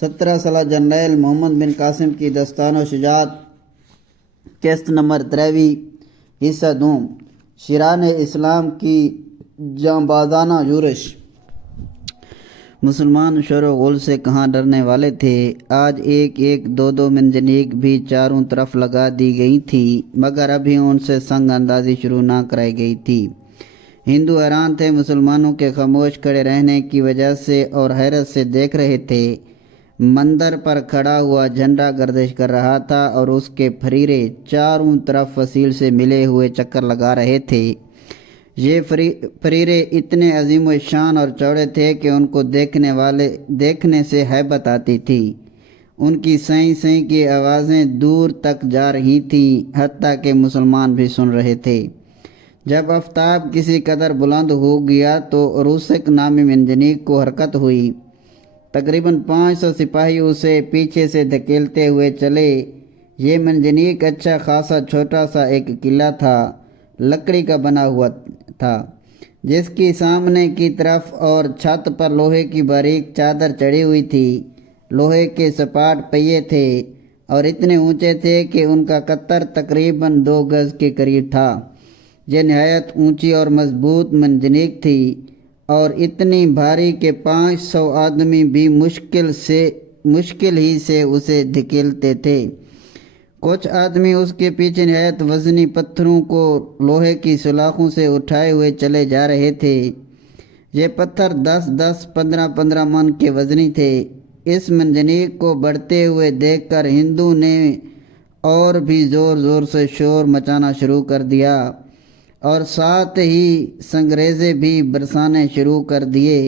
17 سالہ جنرل محمد بن قاسم کی دستان و شجاعت قسط نمبر 23 حصہ دوم شیران اسلام کی جانبازانہ یورش۔ مسلمان شر و غل سے کہاں ڈرنے والے تھے۔ آج ایک ایک دو دو منجنیق بھی چاروں طرف لگا دی گئی تھی، مگر ابھی ان سے سنگ اندازی شروع نہ کرائی گئی تھی۔ ہندو حیران تھے، مسلمانوں کے خاموش کھڑے رہنے کی وجہ سے، اور حیرت سے دیکھ رہے تھے۔ مندر پر کھڑا ہوا جھنڈا گردش کر رہا تھا اور اس کے پھریرے چاروں طرف فصیل سے ملے ہوئے چکر لگا رہے تھے۔ یہ پھریرے اتنے عظیم و شان اور چوڑے تھے کہ ان کو دیکھنے سے ہیبت آتی تھی۔ ان کی سیں سیں کی آوازیں دور تک جا رہی تھیں، حتیٰ کہ مسلمان بھی سن رہے تھے۔ جب آفتاب کسی قدر بلند ہو گیا تو روسک نامی منجنیق کو حرکت ہوئی۔ تقریباً 500 سپاہی اسے پیچھے سے دھکیلتے ہوئے چلے۔ یہ منجنیق اچھا خاصا چھوٹا سا ایک قلعہ تھا، لکڑی کا بنا ہوا تھا، جس کی سامنے کی طرف اور چھت پر لوہے کی باریک چادر چڑھی ہوئی تھی۔ لوہے کے سپاٹ پہیے تھے اور اتنے اونچے تھے کہ ان کا قطر تقریباً 2 گز کے قریب تھا۔ یہ نہایت اونچی اور مضبوط منجنیق تھی اور اتنی بھاری کہ 500 آدمی بھی مشکل ہی سے اسے دھکیلتے تھے۔ کچھ آدمی اس کے پیچھے نہایت وزنی پتھروں کو لوہے کی سلاخوں سے اٹھائے ہوئے چلے جا رہے تھے۔ یہ پتھر 10 15 من کے وزنی تھے۔ اس منجنیق کو بڑھتے ہوئے دیکھ کر ہندو نے اور بھی زور زور سے شور مچانا شروع کر دیا اور ساتھ ہی سنگریزے بھی برسانے شروع کر دیے،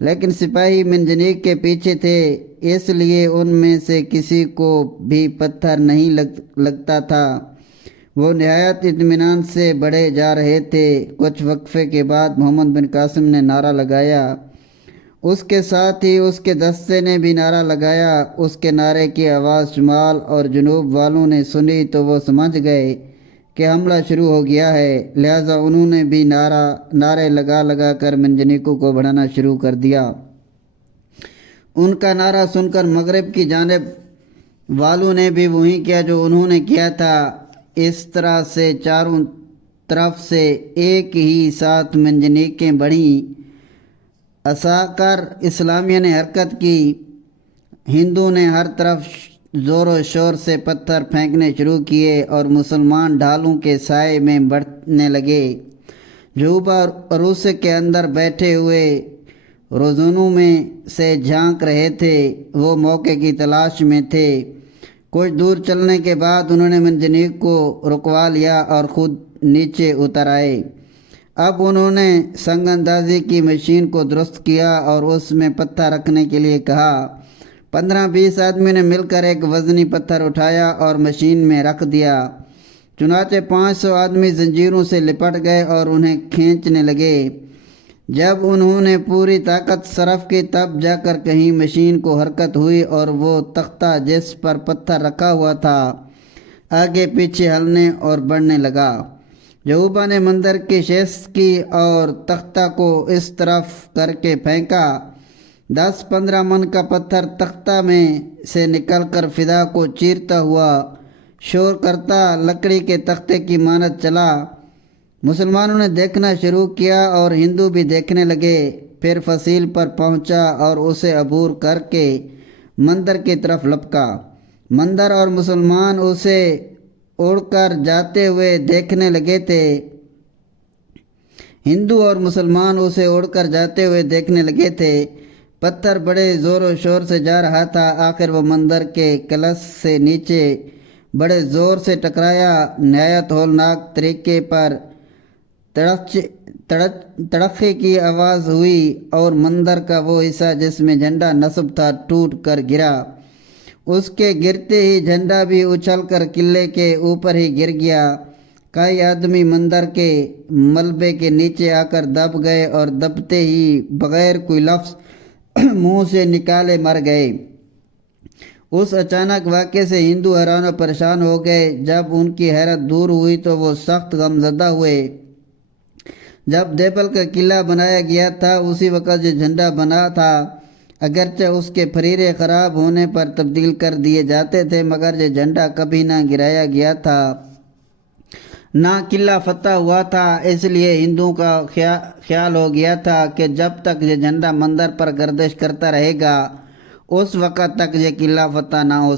لیکن سپاہی منجنیق کے پیچھے تھے، اس لیے ان میں سے کسی کو بھی پتھر نہیں لگتا تھا۔ وہ نہایت اطمینان سے بڑھے جا رہے تھے۔ کچھ وقفے کے بعد محمد بن قاسم نے نعرہ لگایا، اس کے ساتھ ہی اس کے دستے نے بھی نعرہ لگایا۔ اس کے نعرے کی آواز شمال اور جنوب والوں نے سنی تو وہ سمجھ گئے کہ حملہ شروع ہو گیا ہے، لہذا انہوں نے بھی نعرے لگا کر منجنیقوں کو بڑھانا شروع کر دیا۔ ان کا نعرہ سن کر مغرب کی جانب والوں نے بھی وہی کیا جو انہوں نے کیا تھا۔ اس طرح سے چاروں طرف سے ایک ہی ساتھ منجنیقیں بڑھیں۔ عساکر اسلامیہ نے حرکت کی۔ ہندو نے ہر طرف زور و شور سے پتھر پھینکنے شروع کیے اور مسلمان ڈھالوں کے سائے میں بڑھنے لگے۔ جوبا روسک کے اندر بیٹھے ہوئے روزنوں میں سے جھانک رہے تھے، وہ موقع کی تلاش میں تھے۔ کچھ دور چلنے کے بعد انہوں نے منجنیق کو رکوا لیا اور خود نیچے اتر آئے۔ اب انہوں نے سنگ اندازی کی مشین کو درست کیا اور اس میں پتھر رکھنے کے لیے کہا۔ 15-20 آدمی نے مل کر ایک وزنی پتھر اٹھایا اور مشین میں رکھ دیا۔ چنانچہ 500 آدمی زنجیروں سے لپٹ گئے اور انہیں کھینچنے لگے۔ جب انہوں نے پوری طاقت صرف کی تب جا کر کہیں مشین کو حرکت ہوئی اور وہ تختہ جس پر پتھر رکھا ہوا تھا آگے پیچھے ہلنے اور بڑھنے لگا۔ یعقوبہ نے مندر کی شست کی اور تختہ کو اس طرف کر کے پھینکا۔ 10-15 من کا پتھر تختہ میں سے نکل کر فضا کو چیرتا ہوا شور کرتا لکڑی کے تختے کی مانند چلا۔ مسلمانوں نے دیکھنا شروع کیا اور ہندو بھی دیکھنے لگے۔ پھر فصیل پر پہنچا اور اسے عبور کر کے مندر کی طرف لپکا۔ مندر اور مسلمان اسے اڑ کر جاتے ہوئے دیکھنے لگے تھے۔ ہندو اور مسلمان اسے اڑ کر جاتے ہوئے دیکھنے لگے تھے۔ پتھر بڑے زور و شور سے جا رہا تھا۔ آخر وہ مندر کے کلش سے نیچے بڑے زور سے ٹکرایا۔ نہایت ہولناک طریقے پر تڑکے کی آواز ہوئی اور مندر کا وہ حصہ جس میں جھنڈا نصب تھا ٹوٹ کر گرا۔ اس کے گرتے ہی جھنڈا بھی اچھل کر قلعے کے اوپر ہی گر گیا۔ کئی آدمی مندر کے ملبے کے نیچے آ کر دب گئے اور دبتے ہی بغیر کوئی لفظ منہ سے نکالے مر گئے۔ اس اچانک واقعے سے ہندو حیران و پریشان ہو گئے۔ جب ان کی حیرت دور ہوئی تو وہ سخت غمزدہ ہوئے۔ جب دیپل کا قلعہ بنایا گیا تھا اسی وقت یہ جھنڈا بنا تھا۔ اگرچہ اس کے فریرے خراب ہونے پر تبدیل کر دیے جاتے تھے، مگر یہ جھنڈا کبھی نہ گرایا گیا تھا، نہ قلعہ فتح ہوا تھا۔ اس لیے ہندوؤں کا خیال ہو گیا تھا کہ جب تک یہ جھنڈا مندر پر گردش کرتا رہے گا اس وقت تک یہ قلعہ فتح نہ ہو